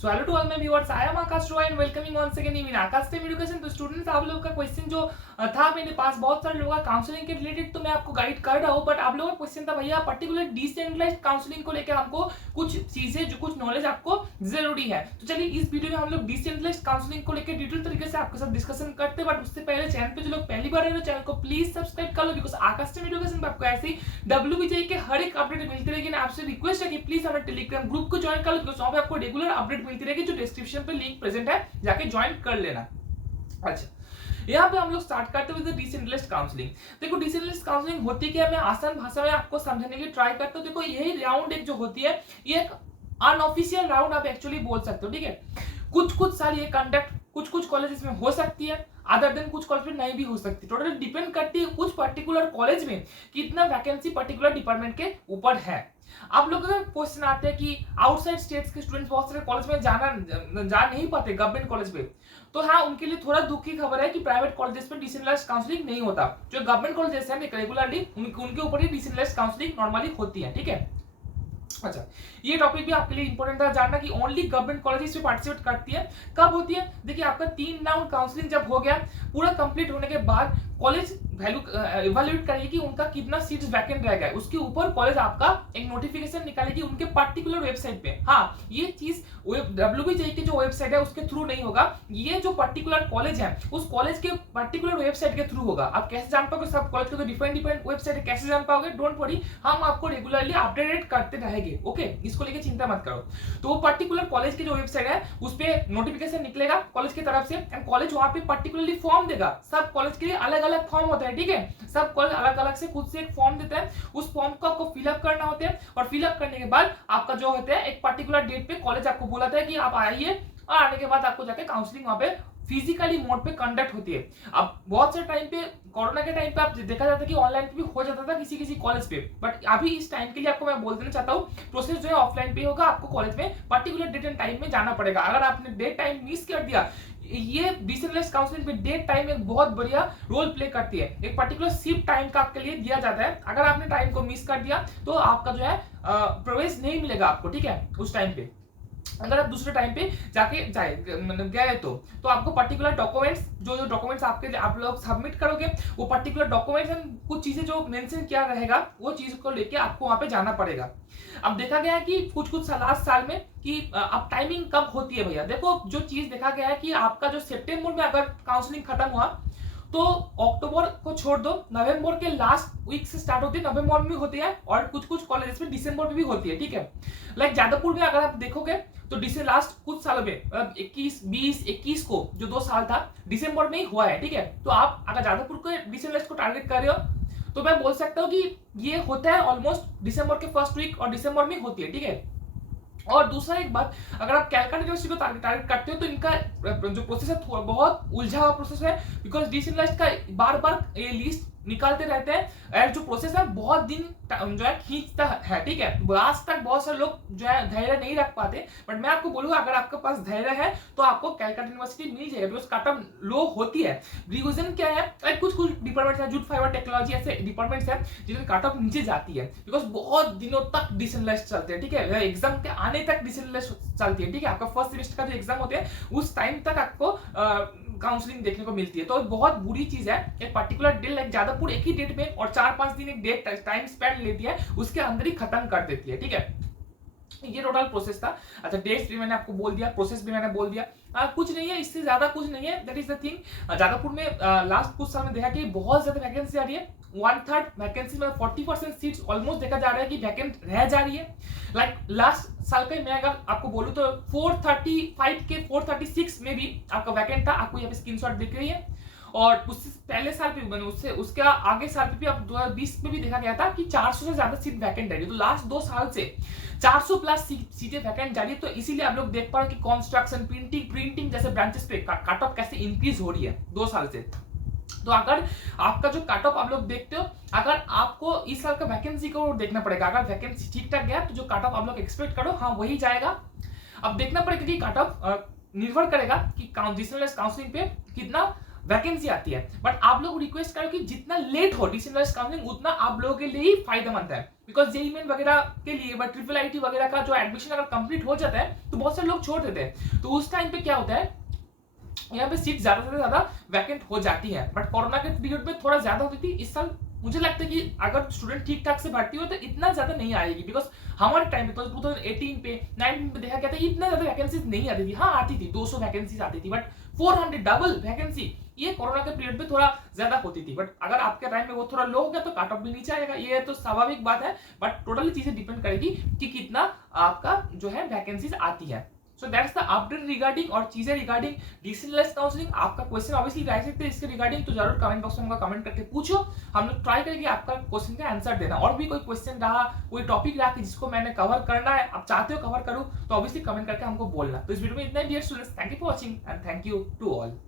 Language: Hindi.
So hello to all my viewers, I am Akash Roy and welcoming once again in Akash STEM education. तो स्टूडेंट्स, आप लोगों का क्वेश्चन जो था मेरे पास बहुत सारे लोगों का काउंसलिंग के रिलेटेड, तो मैं आपको गाइड कर रहा हूँ। बट आप लोगों का क्वेश्चन था भैया पर्टिकुलर डिसेंट्रलाइज्ड काउंसलिंग को लेकर हमको कुछ चीजें जो कुछ नॉलेज आपको जरूरी है। तो चलिए इस वीडियो में हम लोग डिसेंट्रलाइज्ड काउंसलिंग को लेकर डिटेल तरीके से आपके साथ डिस्कशन करते हैं। बट उससे पहले चैनल पे जो लोग पहली बार है चैनल को प्लीज सब्सक्राइब कर लो, बिकॉज आकाश स्टेम एजुकेशन पे आपको ऐसी WBJ के हर एक अपडेट मिलती रहेगी। आपसे रिक्वेस्ट है कि प्लीज हमारे टेलीग्राम ग्रुप को ज्वाइन कर लो, बिकॉज वहां पे आपको रेगुलर अपडेट मिलती रहेगी। जो डिस्क्रिप्शन पे लिंक प्रेजेंट है, जाके ज्वाइन कर लेना। अच्छा, यहाँ पे हम लोग स्टार्ट करते हुए डिसेंट्रलाइज्ड काउंसलिंग। देखो डिसेंट्रलाइज्ड काउंसलिंग होती क्या है, मैं आसान भाषा में आपको समझाने की ट्राई करता हूँ। देखो यही राउंड एक जो होती है, ये एक अनऑफिशियल राउंड आप एक्चुअली बोल सकते हो, ठीक है। कुछ साल ये कंडक्ट कुछ कॉलेजेस में हो सकती है, अदर देन कुछ कॉलेज में नहीं भी हो सकती। टोटली डिपेंड करती है कुछ पर्टिकुलर कॉलेज में कितना वैकेंसी पर्टिकुलर डिपार्टमेंट के ऊपर है। आप लोगों का क्वेश्चन आते हैं कि आउटसाइड स्टेट्स के स्टूडेंट्स बहुत सारे कॉलेज में जा नहीं पाते गवर्नमेंट कॉलेज में। तो हाँ, उनके लिए थोड़ा दुख की खबर है कि प्राइवेट कॉलेजेस में डिसेंट्रलाइज्ड काउंसलिंग नहीं होता। जो गवर्नमेंट कॉलेजेस हैं रेगुलरली उनके ऊपर ही डिसेंट्रलाइज्ड काउंसलिंग नॉर्मली होती है, ठीक है। अच्छा, ये टॉपिक भी आपके लिए इंपॉर्टेंट था जानना कि ओनली गवर्नमेंट कॉलेजेस में पार्टिसिपेट करती है। कब होती है? देखिए आपका 3 राउंड काउंसलिंग जब हो गया, पूरा कंप्लीट होने के बाद कॉलेज वैल्यू इवैल्यूएट करेगी कि उनका कितना सीट्स वैकेंट रह गया। उसके ऊपर कॉलेज आपका एक नोटिफिकेशन निकालेगी उनके पर्टिकुलर वेबसाइट पे। हाँ, ये चीज WBJ की जो वेबसाइट है उसके थ्रू नहीं होगा, ये जो पर्टिकुलर कॉलेज है उस कॉलेज के पर्टिकुलर वेबसाइट के थ्रू होगा। आप कैसे जान पाओगे? सब कॉलेज के तो डिफरेंट वेबसाइट है, कैसे जान पाओगे? डोंट वरी, हम आपको रेगुलरली अपडेटेड करते रहेंगे, ओके। इसको लेके चिंता मत करो। तो वो पर्टिकुलर कॉलेज की जो वेबसाइट है उस पे नोटिफिकेशन निकलेगा कॉलेज की तरफ से, एंड कॉलेज वहां पे पर्टिकुलरली फॉर्म देगा। सब कॉलेज के लिए अलग अलग फॉर्म होता है, ठीक है। सब कॉलेज अलग अलग से खुद से एक फॉर्म देते हैं, उस फॉर्म को आपको फिलअप करना होता है, और फिलअप करने के बाद आपका जो होता है एक पर्टिकुलर डेट पे कॉलेज आपको बुलाता है कि आप आइए, और आने के बाद आपको जाके काउंसलिंग वहां पे फिजिकली मोड पे कंडक्ट होती है। अब बहुत से टाइम पे, कोरोना के टाइम पे आप देखा जाता है कि ऑनलाइन पे भी हो जाता था किसी किसी कॉलेज पे, बट अभी इस टाइम के लिए आपको मैं बोल देना चाहता हूँ प्रोसेस जो है ऑफलाइन पे होगा। आपको कॉलेज में पर्टिकुलर डेट एंड टाइम में जाना पड़ेगा। अगर आपने डेट टाइम मिस कर दिया, ये डिसेंट्रलाइज्ड काउंसलिंग में डेट टाइम एक बहुत बढ़िया रोल प्ले करती है। एक पर्टिकुलर शिफ्ट टाइम का आपके लिए दिया जाता है। अगर आपने टाइम को मिस कर दिया तो आपका जो है प्रवेश नहीं मिलेगा आपको, ठीक है, उस टाइम पे। अगर आप दूसरे टाइम पे जाके गए तो आपको पर्टिकुलर डॉक्यूमेंट्स जो डॉक्यूमेंट्स आपके आप लोग सबमिट करोगे, वो पर्टिकुलर डॉक्यूमेंट्स एंड कुछ चीजें जो मेंशन किया रहेगा वो चीज को लेके आपको वहां पे जाना पड़ेगा। अब देखा गया है कि कुछ लास्ट साल में कि अब टाइमिंग कब होती है भैया। देखो जो चीज देखा गया है कि आपका जो सितंबर में अगर काउंसलिंग खत्म हुआ तो अक्टूबर को छोड़ दो, नवंबर के लास्ट वीक से स्टार्ट होती है, नवंबर में होती है, और कुछ कॉलेजेस में दिसंबर में भी होती है, ठीक है। लाइक जादवपुर में अगर आप देखोगे तो लास्ट कुछ सालों में 21, 20, 21 को जो 2 साल था दिसंबर में ही हुआ है, ठीक है। तो आप अगर जादवपुर के डिसेंट्रलाइज्ड को टारगेट कर रहे हो तो मैं बोल सकता हूँ कि ये होता है ऑलमोस्ट दिसंबर के फर्स्ट वीक और दिसंबर में होती है, ठीक है। और दूसरा एक बात, अगर आप कैलकाटा यूनिवर्सिटी को टारगेट करते हो तो इनका जो प्रोसेस है बहुत उलझा हुआ प्रोसेस है, बिकॉज डिसेंट्रलाइज्ड का बार बार ये लिस्ट निकालते रहते हैं, और जो प्रोसेस है बहुत दिन जो है खींचता है, ठीक है। लास्ट तक बहुत सारे लोग जो है धैर्य नहीं रख पाते, बट मैं आपको बोलूंगा अगर आपके पास धैर्य है तो आपको कैलकाटा यूनिवर्सिटी मिल जाएगा, बिकॉज कट ऑफ लो होती है। रीजन क्या है, कुछ डिपार्टमेंट्स है, जूट फाइबर टेक्नोलॉजी ऐसे डिपार्टमेंट्स है जिनमें कट ऑफ नीचे जाती है, बिकॉज बहुत दिनों तक डिसेंट्रलाइज्ड चलते हैं, ठीक है। एग्जाम के आने तक डिसेंट्रलाइज्ड चलती है, ठीक है। आपका फर्स्ट सेमेस्टर का जो एग्जाम होते हैं उस टाइम तक आपको काउंसलिंग देखने को मिलती है। तो बहुत बुरी चीज है, एक पर्टिकुलर डेट लाइक जादवपुर एक ही डेट में और 4-5 दिन एक डेट टाइम स्पेंड लेती है, उसके अंदर ही खत्म कर देती है, ठीक है। ये टोटल प्रोसेस था। अच्छा, डेट्स भी मैंने आपको बोल दिया, प्रोसेस भी मैंने बोल दिया। कुछ नहीं है, इससे ज्यादा कुछ नहीं है, that is the thing. Jadavpur में लास्ट कुछ साल में देखा कि बहुत ज्यादा वैकेंसी आ रही है, 1/3 वैकेंसी में 40% सीट्स ऑलमोस्ट देखा जा रहा है कि वैकेंट रह जा रही है। लाइक लास्ट साल का मैं अगर आपको बोलूं तो 435 के 436 में भी आपका वैकेंट था, आपको यहाँ पे स्क्रीनशॉट दिख रही है। और उससे पहले साल पे उससे उसके आगे साल पे भी अब 2020 में भी देखा गया था कि 400 से ज्यादा सीट वैकेंट है। तो लास्ट 2 साल से 400 प्लस सीटें वैकेंट जा रही है। तो इसीलिए आप लोग देख पा रहे हो कि कंस्ट्रक्शन, प्रिंटिंग जैसे ब्रांचेस पे कट ऑफ कैसे इंक्रीज हो रही है 2 साल से। तो अगर आपका जो कट ऑफ आप लोग देखते हो, अगर आपको इस साल का वैकेंसी को देखना पड़ेगा, अगर वैकेंसी ठीक ठाक गया तो जो कट ऑफ आप लोग एक्सपेक्ट करो हाँ वही जाएगा। अब देखना पड़ेगा कि कट ऑफ निर्भर करेगा कि डिसेंट्रलाइज्ड काउंसलिंग पे कितना वैकेंसी आती है। बट आप लोग रिक्वेस्ट करो कि जितना लेट हो डिसेंट्रलाइज्ड काउंसलिंग उतना आप लोगों के लिए ही फायदेमंद है, बिकॉज जेईई मेन वगैरह के लिए बट ट्रिपल आईटी वगैरह का जो एडमिशन अगर कंप्लीट हो जाता है तो बहुत सारे लोग छोड़ देते हैं। तो उस टाइम पे क्या होता है, यहाँ पे सीट ज्यादा से ज्यादा वैकेंट हो जाती है। बट कोरोना के पीरियड में थोड़ा ज्यादा होती थी। इस साल मुझे लगता है कि अगर स्टूडेंट ठीक ठाक से भर्ती हो तो इतना ज्यादा नहीं आएगी, बिकॉज हमारे टाइम पे तो 2018 पे 19 पे देखा गया था इतना ज्यादा वैकेंसीज नहीं आती थी। हाँ आती थी, 200 वैकेंसीज आती थी, बट 400 डबल वैकेंसी ये कोरोना के पीरियड में थोड़ा ज्यादा होती थी। बट अगर आपके टाइम में वो थोड़ा लो हो गया तो कट ऑफ भी नीचे आएगा, ये तो स्वाभाविक बात है। बट टोटली चीजें डिपेंड करेगी कि कितना आपका जो है वैकेंसीज आती है। So that's the update regarding और चीजें रिगार्डिंग डिसेंट्रलाइज्ड काउंसलिंग। आपका क्वेश्चन ऑब्वियसली रह सकते हैं इसके रिगार्डिंग, तो जरूर कमेंट बॉक्स में हमको कमेंट करके पूछो, हम लोग ट्राई करेंगे आपका क्वेश्चन का आंसर देना। और भी कोई क्वेश्चन रहा, कोई टॉपिक रहा कि जिसको मैंने कवर करना है, आप चाहते हो कवर करूं, तो ऑब्वियसली कमेंट करके हमको बोलना। तो इस वीडियो में इतना ही dear students, thank you for watching and thank you to all.